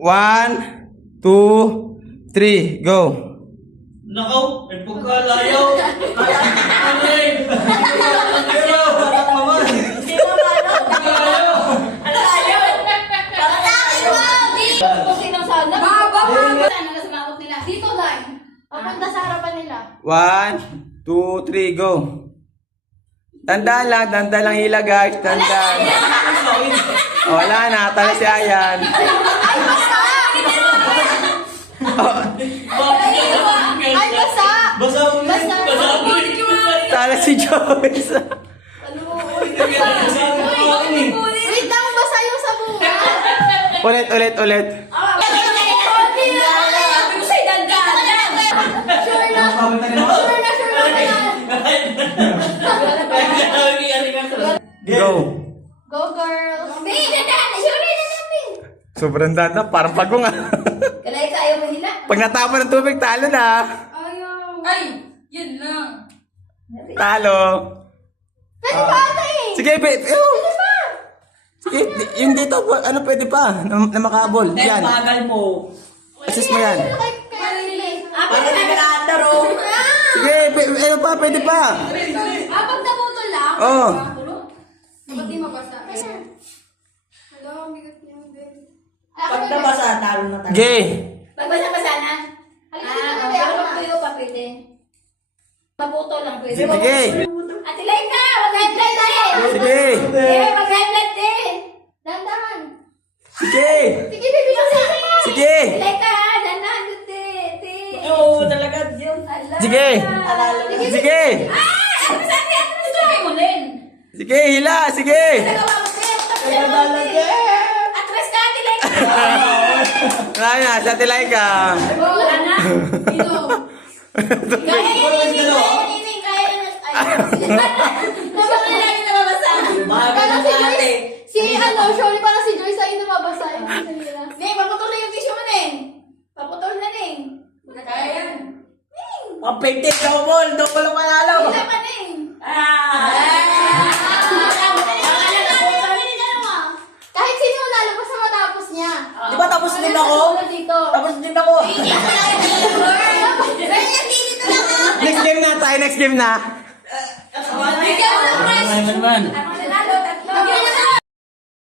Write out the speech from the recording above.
1, 2, 3, go. Nakaw, may pagkalayaw. Kaya, ano eh? Ayaw, parang naman. Hindi mo paano? Ano tayo? Patakin mo! Kung sino sana. Sana na sumakot nila. Dito lang. Papunta sa harapan nila. 1, 2, 3, go. Tandaan lang hila guys, tandaan. Oh, wala na, tala si Ayan. Ay, basta! Ay, basta! Basa mo yun. Basta! Basa mo yun. Tala si Joyce. Wait lang, basta yung sabungan. Ulit. Sure na. Go. Go, girls. Sure na. Sobrang dada, parang pagong ah. Kalay ka, ayaw mahila. Pag natapon ng tubig, talo na. Ayaw. Ay, yun lang. Talo. Pwede pa ata eh. Sige, sige, yung dito, ano pwede pa, na makabol. Yan. Bagal mo. Assist mo yan. Parang nag-aandaro. Sige, ano pa, pwede pa. Pag naputol lang. Oo. Dapat di mabasa. Hello, bigat niyo. Pag nabasa, talo na tayo. Sige. Pagbasa-basa na. Pero pag tuyo pa pwede. Maputol lang pwede. Sige. Ate Laika, mag-headlight tayo. Sige. Mag-headlight din. Dandan. Sige. Sige, baby, kasi. Sige. Ate Laika, dandan. Te. Oo, talaga yun. Sige. Sige. Ano sabi? Ano sabi mo din? Sige, hila. Sige. Nagawa mo din. Atras ka, Ate Laika. Wala na, sa tilay ka. Wala na. Dito. Kaya na nababasa. Parang si Joyce. Surely parang si Joyce ay nababasa. Hindi, paputol na yung tissue mo, Neng. Paputol na, Neng. Kaya yan. Neng. Ang painting ka mo, doon ko lang manalo. Isa pa, Neng. Kahit sino nalo, basta matapos niya. Di ba tapos din ako? Dito. Tapos din ako. Next game na tayo, next game na. Bigyan mo ng prize. Naman.